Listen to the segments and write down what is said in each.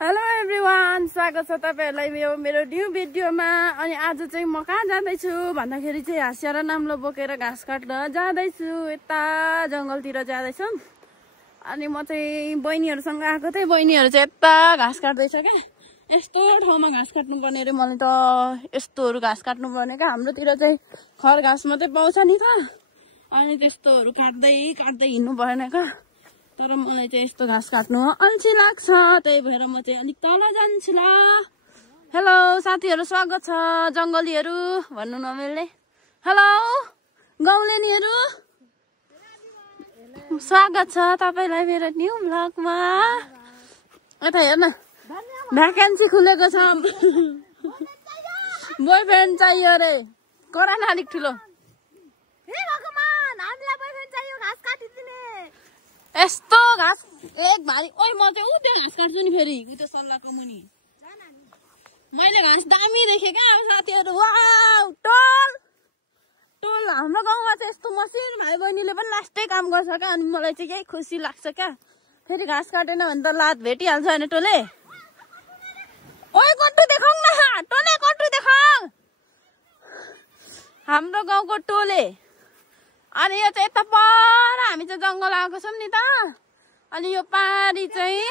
Hello everyone, स्वागत छ तपाईहरुलाई मेरो न्यू भिडियोमा। अनि आज चाहिँ म कहाँ जाँदैछु भन्दाखेरि चाहिँ हासिया र नाम्लो बोकेर घाँस काट्न जाँदैछु। यता जंगलतिर जाँदैछु। अनि म चाहिँ बहिनीहरुसँग आएको थिएँ। बहिनीहरु चाहिँ यता घाँस काट्दैछ के। यस्तो ठाउँमा घाँस काट्नु पर्ने रे। मैले त यस्तोहरु घाँस काट्नु पर्ने के। हाम्रोतिर चाहिँ खर घाँस मात्रै पाउँछ नि त। अनि त्यस्तोहरु काट्दै हिँड्नु पर्ने के। तर मलाई चाहिँ यस्तो घाँस काट्नु अल्छी लाग्छ। त्यही भएर म चाहिँ अलिक तल जान्छु ल। हेलो साथीहरु, स्वागत छ। जंगलीहरु भन्नु नमिल्ने हेलो। गाउँलेनीहरु स्वागत छ तपाईलाई मेरो न्यू भ्लगमा। यता हेर्न, भ्याकेन्सी खुलेको छ। बोयफ्रेन्ड चाहियो रे। करान अलिक ठुलो। यस्तो घाँस एक भारी। ओइ म चाहिँ उतै घाँस काट्छु नि फेरि उतै सल्लाहको मुनि। मैले घाँस दामी देखेँ क्या साथीहरु। वाउ, टोल हाम्रो गाउँमा चाहिँ यस्तो मसिनो भाइ बहिनीले पनि लास्टै काम गर्छ क्या। अनि मलाई चाहिँ यही खुसी लाग्छ क्या। फेरि घाँस काटेन भने त लात भेटिहाल्छ हैन टोले। ओइ कट्टु देखाउँ न, टोले कट्टु देखाऊ। हाम्रो गाउँको टोले। अनि यो चाहिँ यता पर हामी चाहिँ जंगल आएको छौँ नि त। अनि यो पारी चाहिँ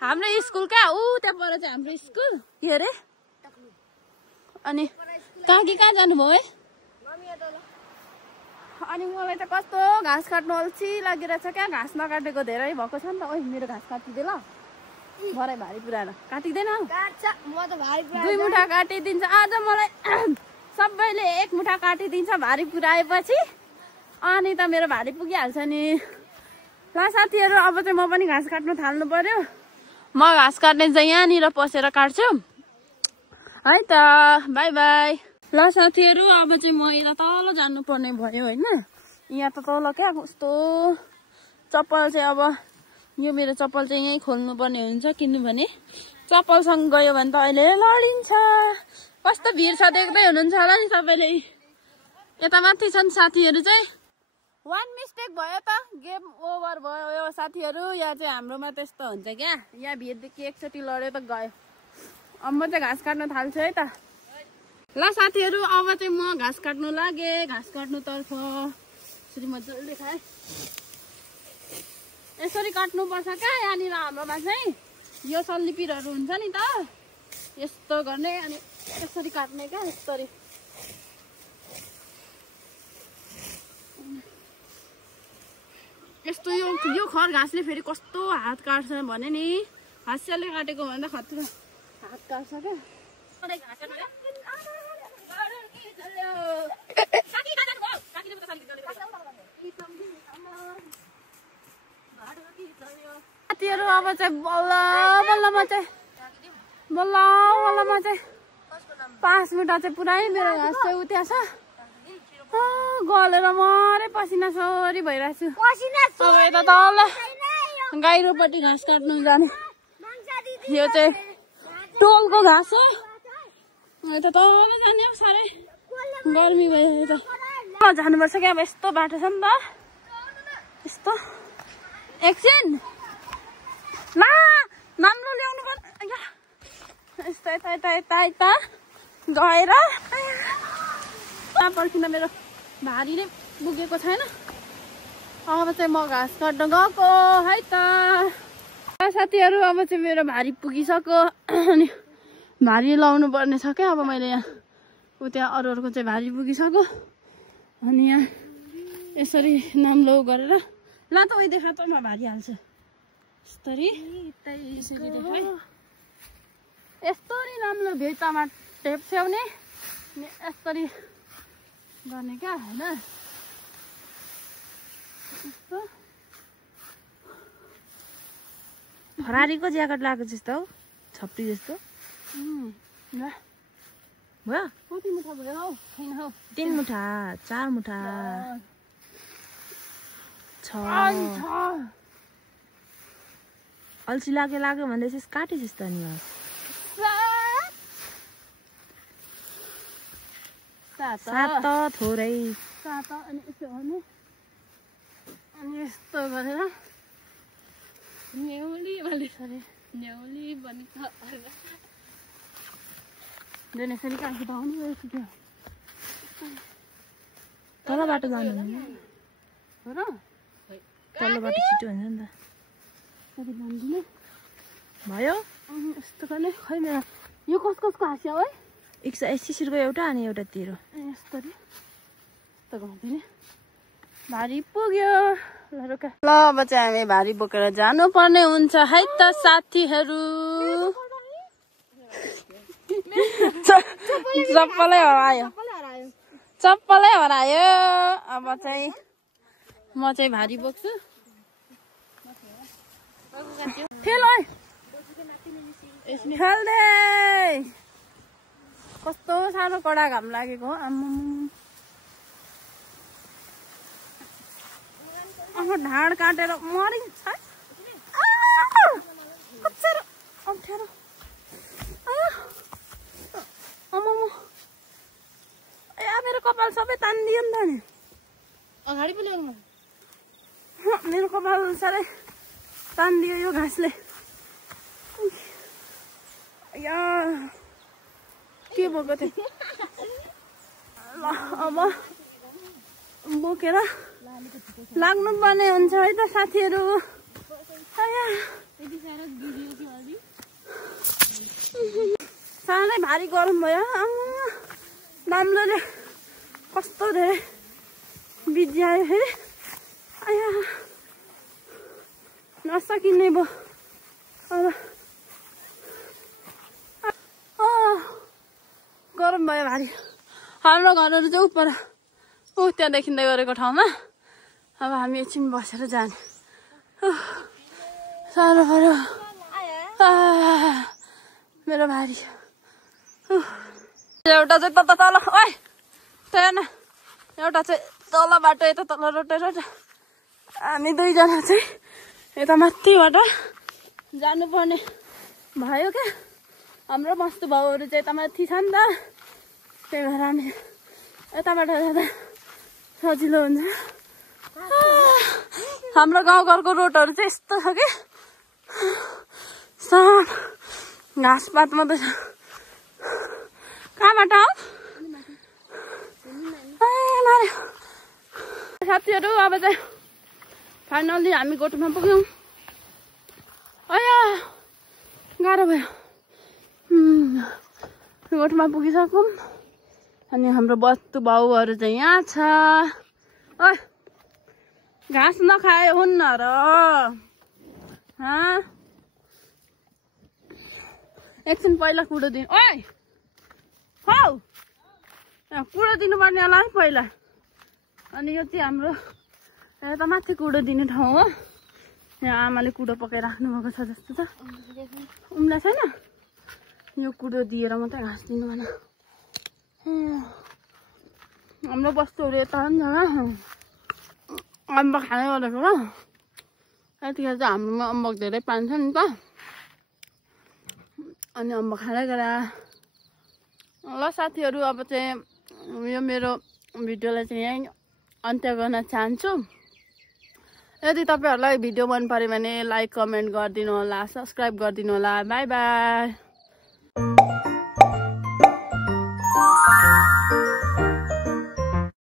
हाम्रो स्कुल क्या। ऊ त्यहाँ पर चाहिँ हाम्रो स्कुल के अरे। अनि काकी कहाँ जानुभयो है। अनि मलाई त कस्तो घाँस काट्नु अल्छी लागिरहेछ क्या। घाँस नकाटेको धेरै भएको छ नि त। ओइ मेरो घाँस काटिदे ल। भरे भारी पुऱ्याएर काटिँदैन। दुई मुठा काटिदिन्छ आज मलाई। सबैले एक मुठा काटिदिन्छ भारी पुऱ्याएपछि। अनि त मेरो भारी पुगिहाल्छ नि। ल साथीहरु, अब चाहिँ म पनि घाँस काट्नु थाल्नु पर्यो। म घाँस काट्ने चाहिँ यहाँनिर पसेर काट्छु है त। By by. ल साथीहरु, अब चाहिँ म यता तल जानु पर्ने भयो हैन। यहाँ त तल क्या कस्तो चप्पल चाहिँ अब यो मेरो चप्पल चाहिँ यही खोल्नु पर्ने हुन्छ। किनभने चप्पलसँग गयो भने त अहिले लडिन्छ। कस्तो भिड छ देख्दै हुनुहुन्छ होला नि सबैले। यता माथि छन् साथीहरु चाहिँ। वान मिस्टेक भयो त, गेम ओभर भयो साथीहरु। यहाँ चाहिँ हाम्रोमा त्यस्तो हुन्छ क्या। यहाँ भिड देखि एकचोटि लड्यो त गयो। अब म चाहिँ घाँस काट्न थाल्छु है त। ल साथीहरु, अब चाहिँ म घाँस काट्नु लागे। घाँस काट्नुतर्फ यसरी मजाले देखाए। यसरी काट्नु पर्छ क्या। यहाँनिर हाम्रोमा चाहिँ यो सल्लिपिरहरु हुन्छ नि त। यस्तो गर्ने अनि यसरी काट्ने क्या। यसरी यस्तो यो खर घाँसले फेरि कस्तो हात काट्छ भने नि। हास्याले काटेको भन्दा खतरा हात काट्छ क्या। साथीहरु, अब चाहिँ बल्लमा चाहिँ 5 मुठा चाहिँ पुरै मेरो घाँस चाहिँ उठ्या छ। गलेर मरे पसिना सोरी भइरहेछु। अब यता तल गाईरोपट्टि घाँस काट्नु जाने। यो चाहिँ टोलको घाँस हो। यता तल जाने। अब साह्रै गर्मी भयो। यता जानुपर्छ क्या। अब यस्तो बाटो छ नि त। यस्तो एकछिन ला नाम्लो ल्याउनु पर्छ। यस्तो यता गएर पर्खिँदा मेरो भारी नै पुगेको छैन। अब चाहिँ म घाँस काट्न गएको है त। साथीहरु, अब चाहिँ मेरो भारी पुगिसक्यो। अनि भारी लाउनु पर्ने छ क्या। अब मैले यहाँ त्यहाँ अरूको चाहिँ भारी पुगिसक्यो। अनि यहाँ यसरी नाम्लो गरेर ल त उही देखा त म भारी हाल्छु। यसरी यस्तरी नाम्लो भित्तामा टेप स्याउने यस्तरी गर्ने क्या हैन। यस्तो फरारीको ज्याकेट लगाएको जस्तो हौ, छप्री जस्तो। ल भयो। कति मुठा भयो हौ? छैन हौ। 3 मुठा 4 मुठा 6 अल्छी लाग्यो भन्दैछस् काटिस् त नि। 7 थोरै 7 अनि यसो भने अनि यस्तो गरेर न्याउली भले सरे न्याउली बनेको जेनेसरी काको धाउनु रहेछ त्यो तल बाटो जानु हो र तल्लो बाटो छिटो हुन्छ नि त कति भन्दिनँ भयो यस्तो गर्ने खै मेरो यो कसको हाँस्यो है 180 रुपियाँ एउटा अनि एउटा 13 यस्तो रे त भन्दिनँ भारी पुग्यो ल अब चाहिँ हामी भारी बोकेर जानुपर्ने हुन्छ है त साथीहरू चप्पलै हरायो अब चाहिँ म चाहिँ भारी बोक्छु खेल्दै कस्तो साह्रो कडा घाम लागेको अब ढाड काटेर मरिन्छ अप्ठ्यारो मेरो कपाल सबै तानिदियो नि त नि अगाडि पनि मेरो कपाल साह्रै तानिदियो यो घाँसले के बोको थिएँ ल अब बोकेर लाग्नु पर्ने हुन्छ है त साथीहरू साह्रै भारी गरम भयो दाम्लोले कस्तो धेरै बिज्यायो फेरि नसकिने भयो गरम भयो भारी हाम्रो घरहरू चाहिँ उपर त्यहाँ देखिँदै गरेको ठाउँमा अब हामी एकछिन बसेर जाने साह्रो पऱ्यो मेरो भारी एउटा चाहिँ तल ओइ त्यहाँ एउटा चाहिँ तल बाटो यता तल रोटेर हामी दुईजना चाहिँ यता माथिबाट जानुपर्ने भयो क्या हाम्रो मस्तो भाउहरू चाहिँ यता माथि छ नि त त्यही भएर हामी यताबाट जाँदा सजिलो हुन्छ हाम्रो गाउँघरको रोडहरू चाहिँ यस्तो छ कि घाँसपात मात्रै छ कहाँबाट साथीहरू अब चाहिँ फाइनली हामी गोठमा पुग्यौँ गाह्रो भयो गोठमा पुगिसक्यौँ अनि हाम्रो बस्तु बाउहरू चाहिँ यहाँ छ ओइ घाँस नखाए हुन्न र एकछिन पहिला कुडो दिनु ओइ हौ कुडो दिनुपर्ने होला है पहिला अनि यो चाहिँ हाम्रो यता माथि कुडो दिने ठाउँ हो यहाँ आमाले कुडो पकाइ राख्नु भएको छ जस्तो छ उम्ला छैन यो कुडो दिएर मात्रै घाँस दिनु भन हाम्रो बस्तुहरू यता नि अम्बक खाने गरेको र यतिखेर चाहिँ हाम्रोमा अम्बक धेरै पाइन्छ नि त अनि अम्बक खाँदै गएर ल साथीहरू अब चाहिँ यो मेरो भिडियोलाई चाहिँ यहीँ अन्त्य गर्न चाहन्छु यदि तपाईँहरूलाई भिडियो मन पर्यो भने लाइक कमेन्ट गरिदिनु होला सब्सक्राइब गरिदिनु होला बाई बाई